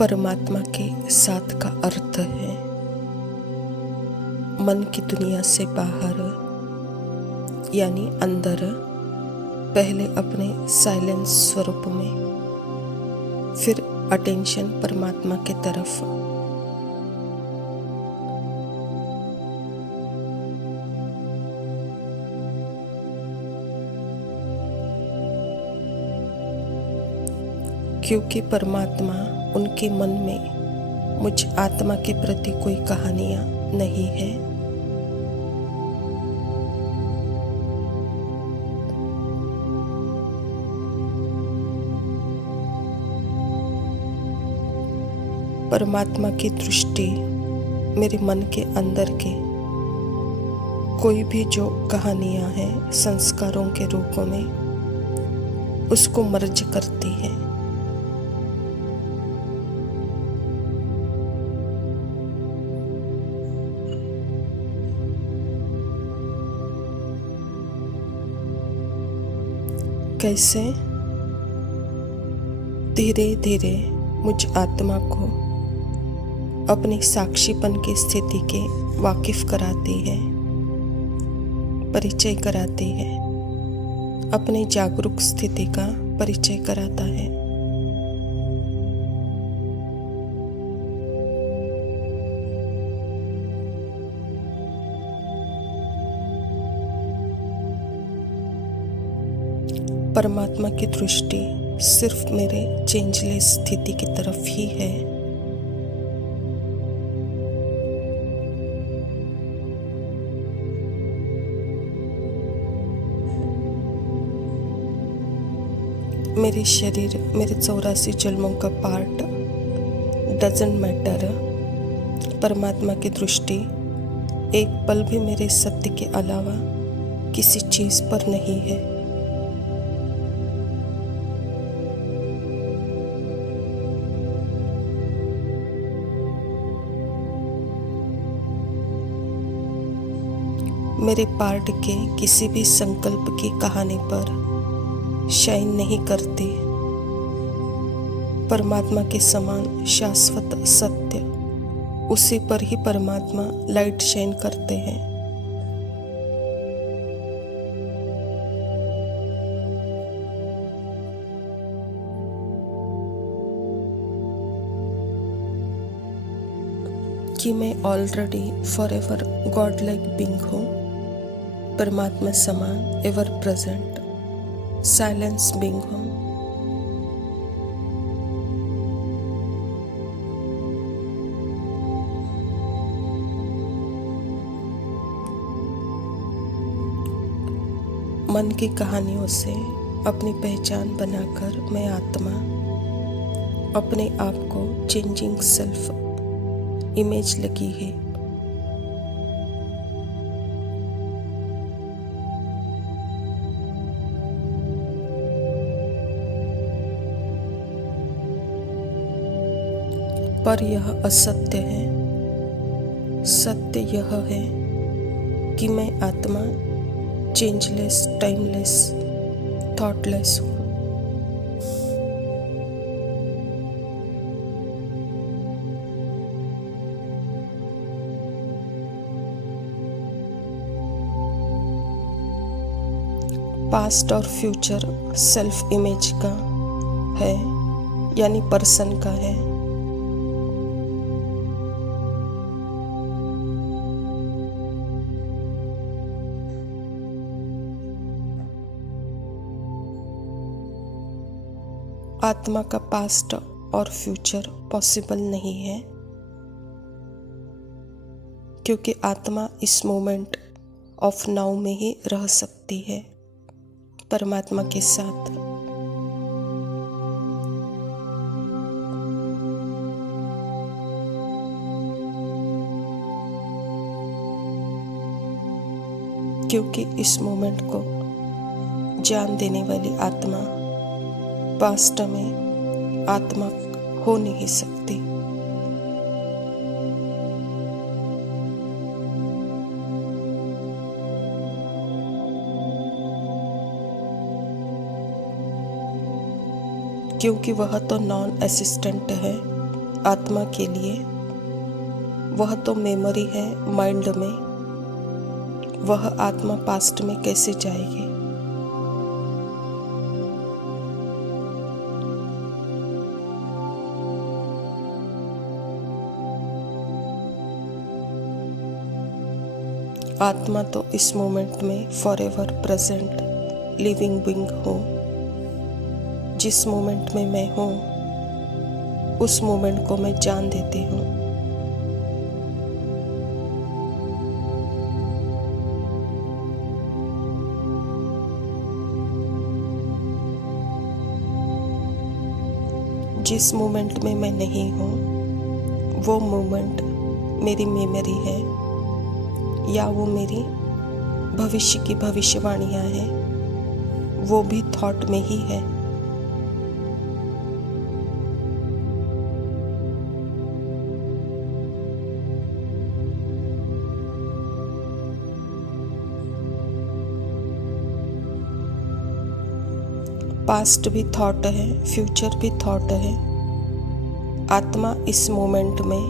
परमात्मा के साथ का अर्थ है मन की दुनिया से बाहर यानी अंदर, पहले अपने साइलेंस स्वरूप में, फिर अटेंशन परमात्मा की तरफ। क्योंकि परमात्मा उनके मन में मुझ आत्मा के प्रति कोई कहानियां नहीं है। परमात्मा की दृष्टि मेरे मन के अंदर के कोई भी जो कहानियां हैं संस्कारों के रूप में, उसको मर्ज करती है। कैसे? धीरे धीरे मुझ आत्मा को अपनी साक्षीपन की स्थिति के वाकिफ कराती है, परिचय कराती है, अपनी जागरूक स्थिति का परिचय कराता है। परमात्मा की दृष्टि सिर्फ मेरे चेंजलेस स्थिति की तरफ ही है। मेरे शरीर, मेरे 84 जन्मों का पार्ट डजंट मैटर। परमात्मा की दृष्टि एक पल भी मेरे सत्य के अलावा किसी चीज पर नहीं है। मेरे पार्ट के किसी भी संकल्प की कहानी पर शाइन नहीं करती। परमात्मा के समान शाश्वत सत्य, उसी पर ही परमात्मा लाइट शाइन करते हैं। कि मैं already forever God like being हूँ, परमात्मा समान एवर प्रेजेंट साइलेंस बीइंग हूँ। मन की कहानियों से अपनी पहचान बनाकर मैं आत्मा अपने आप को चेंजिंग सेल्फ इमेज लगी है। पर यह असत्य है। सत्य यह है कि मैं आत्मा चेंजलेस, टाइमलेस, थॉटलेस हूँ। पास्ट और फ्यूचर सेल्फ इमेज का है, यानी पर्सन का है। आत्मा का पास्ट और फ्यूचर पॉसिबल नहीं है, क्योंकि आत्मा इस मोमेंट ऑफ नाउ में ही रह सकती है परमात्मा के साथ। क्योंकि इस मोमेंट को जान देने वाली आत्मा पास्ट में आत्मा हो नहीं सकती। क्योंकि वह तो नॉन असिस्टेंट है, आत्मा के लिए वह तो मेमोरी है माइंड में, वह आत्मा पास्ट में कैसे जाएगी। आत्मा तो इस मोमेंट में फॉरएवर प्रेजेंट लिविंग बीइंग हूँ। जिस मोमेंट में मैं हूँ उस मोमेंट को मैं जान देती हूँ। जिस मोमेंट में मैं नहीं हूँ वो मोमेंट मेरी मेमोरी है या वो मेरी भविष्य की भविष्यवाणियाँ हैं, वो भी थॉट में ही है। पास्ट भी थॉट है, फ्यूचर भी थॉट है। आत्मा इस मोमेंट में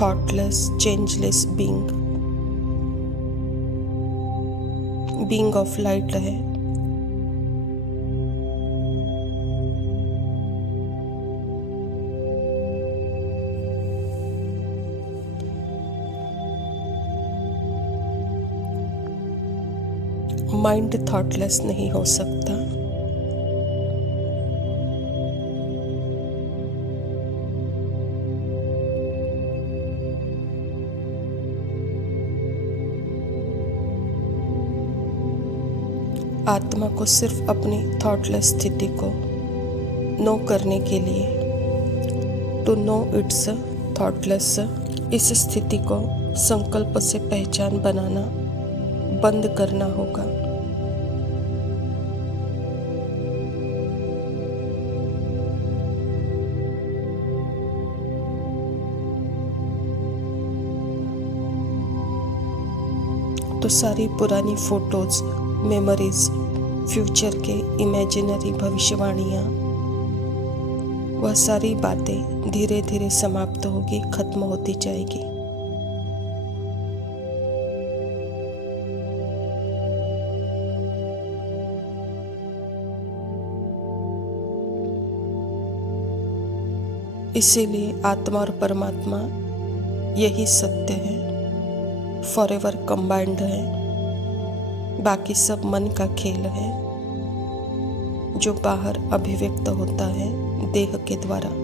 thoughtless changeless being of light है। माइंड थॉटलेस नहीं हो सकता। आत्मा को सिर्फ अपनी थॉटलेस स्थिति को नो करने के लिए, टू नो इट्स थॉटलेस, इस स्थिति को संकल्प से पहचान बनाना बंद करना होगा। तो सारी पुरानी फोटोज, मेमोरीज, फ्यूचर के इमेजिनरी भविष्यवाणियाँ, वह सारी बातें धीरे धीरे समाप्त होगी, खत्म होती जाएगी। इसीलिए आत्मा और परमात्मा यही सत्य है, फॉरएवर कंबाइंड है। बाकी सब मन का खेल है जो बाहर अभिव्यक्त होता है देह के द्वारा।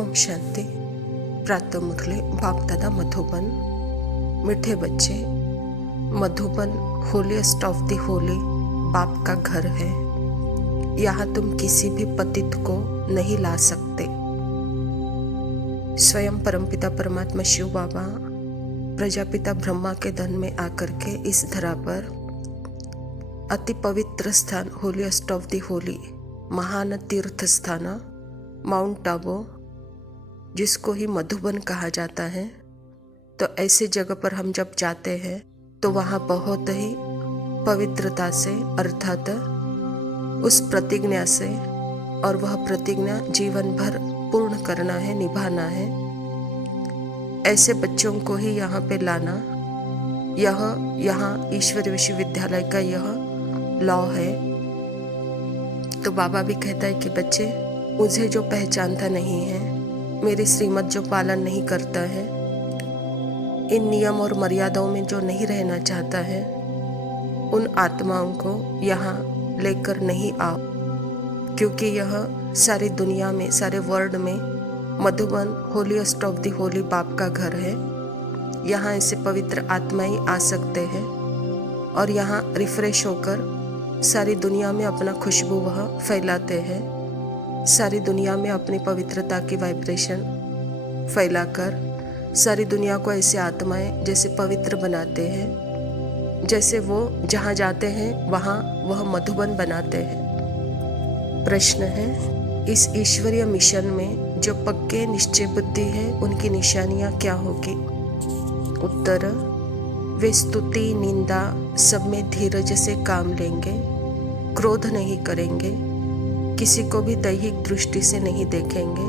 ओम शांति। प्रातः मुरली बाप-दादा मधुबन। मीठे बच्चे, Madhuban holiest of the Holi बाप का घर है। यहाँ तुम किसी भी पतित को नहीं ला सकते। स्वयं परमपिता परमात्मा शिव बाबा प्रजापिता ब्रह्मा के धन में आकर के इस धरा पर अति पवित्र स्थान होलीएस्ट ऑफ द होली महान तीर्थ स्थान माउंट आबू, जिसको ही मधुबन कहा जाता है, तो ऐसे जगह पर हम जब जाते हैं तो वहाँ बहुत ही पवित्रता से, अर्थात उस प्रतिज्ञा से, और वह प्रतिज्ञा जीवन भर पूर्ण करना है, निभाना है। ऐसे बच्चों को ही यहाँ पे लाना, यहाँ ईश्वर विश्वविद्यालय का यह लॉ है। तो बाबा भी कहता है कि बच्चे, मुझे जो पहचानता नहीं है, मेरी श्रीमत जो पालन नहीं करता है, इन नियम और मर्यादाओं में जो नहीं रहना चाहता है, उन आत्माओं को यहाँ लेकर नहीं आओ। क्योंकि यह सारी दुनिया में, सारे वर्ल्ड में Madhuban holiest of the Holi बाप का घर है। यहाँ ऐसे पवित्र आत्माएं आ सकते हैं और यहाँ रिफ्रेश होकर सारी दुनिया में अपना खुशबू वह फैलाते हैं। सारी दुनिया में अपनी पवित्रता की वाइब्रेशन फैलाकर सारी दुनिया को ऐसे आत्माएं जैसे पवित्र बनाते हैं, जैसे वो जहाँ जाते हैं वहाँ वह मधुबन बनाते हैं। प्रश्न है, इस ईश्वरीय मिशन में जो पक्के निश्चय बुद्धि है उनकी निशानियाँ क्या होगी? उत्तर, वे स्तुति निंदा सब में धीरज से काम लेंगे, क्रोध नहीं करेंगे, किसी को भी दैहिक दृष्टि से नहीं देखेंगे,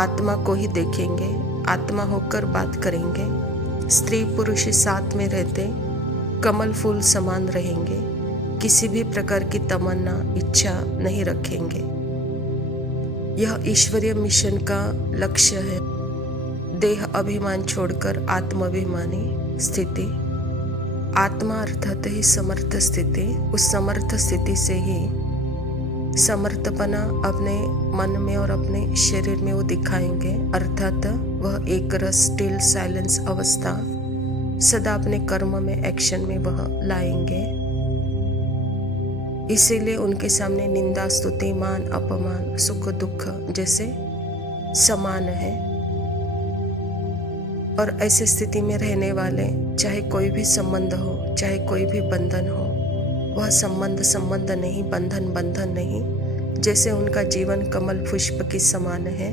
आत्मा को ही देखेंगे, आत्मा होकर बात करेंगे, स्त्री पुरुष साथ में रहते कमल फूल समान रहेंगे, किसी भी प्रकार की तमन्ना इच्छा नहीं रखेंगे। यह ईश्वरीय मिशन का लक्ष्य है। देह अभिमान छोड़कर आत्माभिमानी स्थिति। आत्मा अर्थात ही समर्थ स्थिति। उस समर्थ स्थिति से ही समर्थपना अपने मन में और अपने शरीर में वो दिखाएंगे, अर्थात वह एक रस स्टिल साइलेंस अवस्था सदा अपने कर्म में, एक्शन में वह लाएंगे। इसीलिए उनके सामने निंदा स्तुति मान अपमान सुख दुख जैसे समान है। और ऐसी स्थिति में रहने वाले चाहे कोई भी संबंध हो, चाहे कोई भी बंधन हो, वह संबंध नहीं, बंधन नहीं। जैसे उनका जीवन कमल पुष्प की समान है।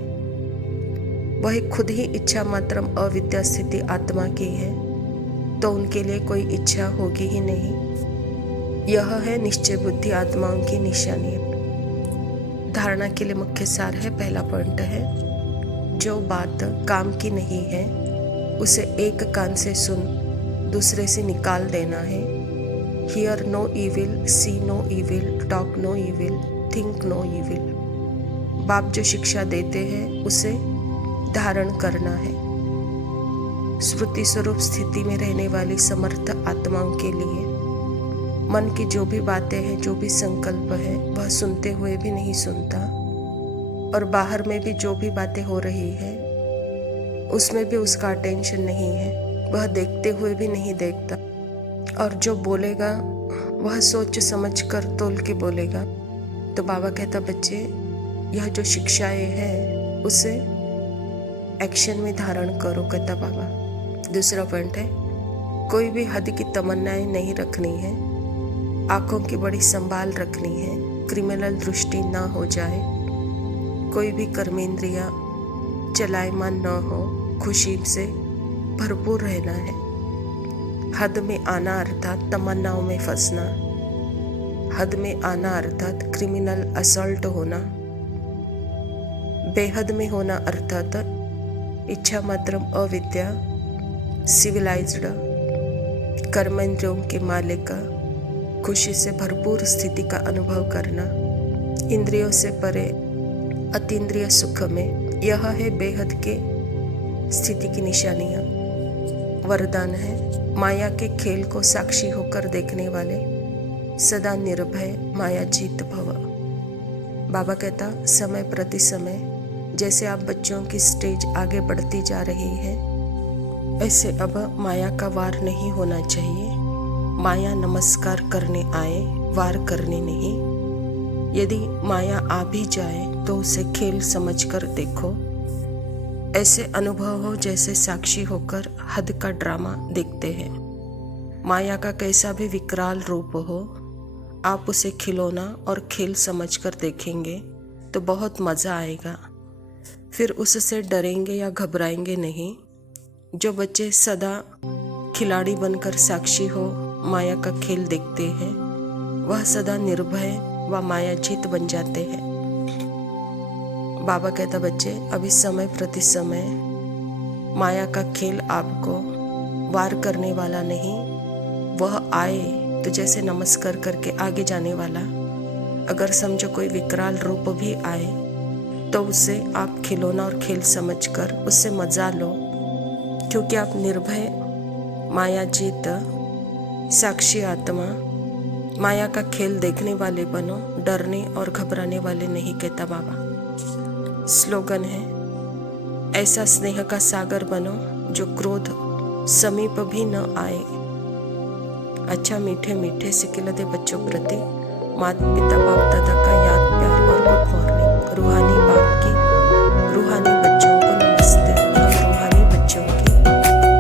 वह खुद ही इच्छा मात्रम अविद्या स्थिति आत्मा की है, तो उनके लिए कोई इच्छा होगी ही नहीं। यह है निश्चय बुद्धि आत्माओं की निशानी। धारणा के लिए मुख्य सार है। पहला पॉइंट है, जो बात काम की नहीं है उसे एक कान से सुन दूसरे से निकाल देना है। Hear no evil, see no evil, talk no evil, think no evil. बाप जो शिक्षा देते हैं उसे धारण करना है। स्मृति स्वरूप स्थिति में रहने वाली समर्थ आत्माओं के लिए मन की जो भी बातें हैं, जो भी संकल्प है, वह सुनते हुए भी नहीं सुनता, और बाहर में भी जो भी बातें हो रही है उसमें भी उसका अटेंशन नहीं है, वह देखते हुए भी नहीं देखता। और जो बोलेगा वह सोच समझ कर तोल के बोलेगा। तो बाबा कहता, बच्चे यह जो शिक्षाएं हैं उसे एक्शन में धारण करो, कहता बाबा। दूसरा पॉइंट है, कोई भी हद की तमन्नाएं नहीं रखनी है, आंखों की बड़ी संभाल रखनी है, क्रिमिनल दृष्टि ना हो जाए, कोई भी कर्मेंद्रिया चलायमान न हो, खुशी से भरपूर रहना है। हद में आना अर्थात तमन्नाओं में फंसना, हद में आना अर्थात क्रिमिनल असॉल्ट होना, बेहद में होना अर्थात इच्छा मात्रम अविद्या सिविलाइज्ड कर्मेंद्रियों के मालिक खुशी से भरपूर स्थिति का अनुभव करना, इंद्रियों से परे अतीन्द्रिय सुख में। यह है बेहद के स्थिति की निशानियाँ। वरदान है, माया के खेल को साक्षी होकर देखने वाले सदा निर्भय माया जीत भव। बाबा कहता, समय प्रति समय जैसे आप बच्चों की स्टेज आगे बढ़ती जा रही है, ऐसे अब माया का वार नहीं होना चाहिए। माया नमस्कार करने आए, वार करने नहीं। यदि माया आ भी जाए तो उसे खेल समझकर देखो। ऐसे अनुभव हो जैसे साक्षी होकर हद का ड्रामा देखते हैं। माया का कैसा भी विकराल रूप हो, आप उसे खिलौना और खेल समझकर देखेंगे तो बहुत मज़ा आएगा। फिर उससे डरेंगे या घबराएंगे नहीं। जो बच्चे सदा खिलाड़ी बनकर साक्षी हो माया का खेल देखते हैं, वह सदा निर्भय व मायाजीत बन जाते हैं। बाबा कहता, बच्चे अभी समय प्रति समय माया का खेल आपको वार करने वाला नहीं, वह आए तो जैसे नमस्कार करके आगे जाने वाला। अगर समझो कोई विकराल रूप भी आए तो उसे आप खिलौना और खेल समझकर उससे मजा लो, क्योंकि आप निर्भय मायाजीत साक्षी आत्मा माया का खेल देखने वाले बनो, डरने और घबराने वाले नहीं, कहता बाबा। स्लोगन है, ऐसा स्नेह का सागर बनो जो क्रोध समीप भी न आए। अच्छा मीठे मीठे से खिलते बच्चों प्रति माता पिता बाप दादा का याद प्यार और गुड मॉर्निंग। रूहानी बाप की रूहानी बच्चों को नमस्ते। हम रूहानी बच्चों की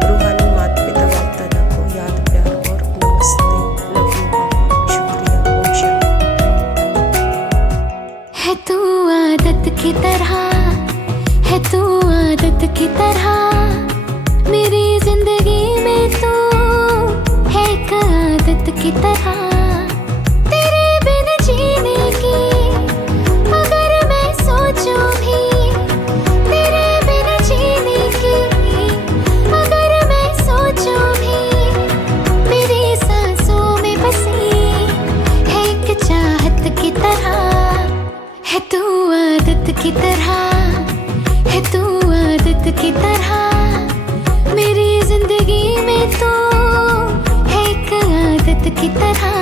रूहानी माता पिता बाप दादा को याद प्यार और नमस्ते। लव यू पापा, शुक्रिया, ओम शांति। है तू आदत की तरह, है तू आदत की तरह, मेरी जिंदगी में तू है एक आदत की तरह। तेरे बिन जीने की अगर मैं सोचूं भी, तेरे बिन जीने की अगर मैं सोचूं भी, मेरी सांसों में बसी है एक चाहत की तरह। है तू आदत की तरह, है तू आदत की तरह, मेरी जिंदगी में तू है एक आदत की तरह।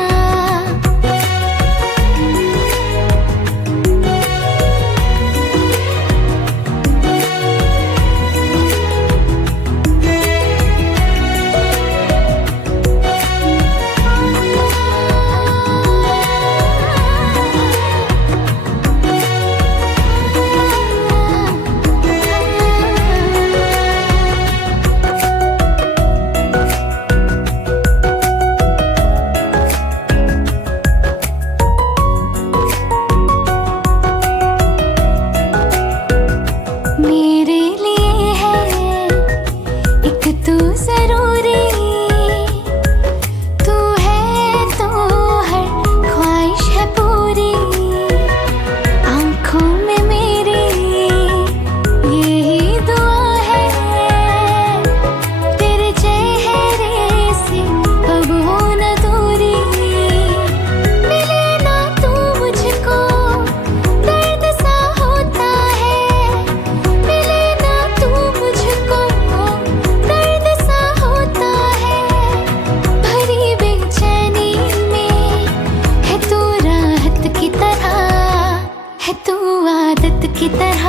मेरे लिए है एक तू जरूरी, तू है तो हर ख्वाहिश है पूरी। आंखों में मेरी यही दुआ है, तेरे चेहरे से अब हो न दूरी। मिले ना तू मुझको दर्द सा होता है, मिले ना तू मुझको दर्द सा होता है। भरी बेचैनी में है तू राहत की तरह, है तू आदत की तरह,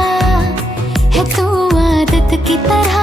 है तू आदत की तरह।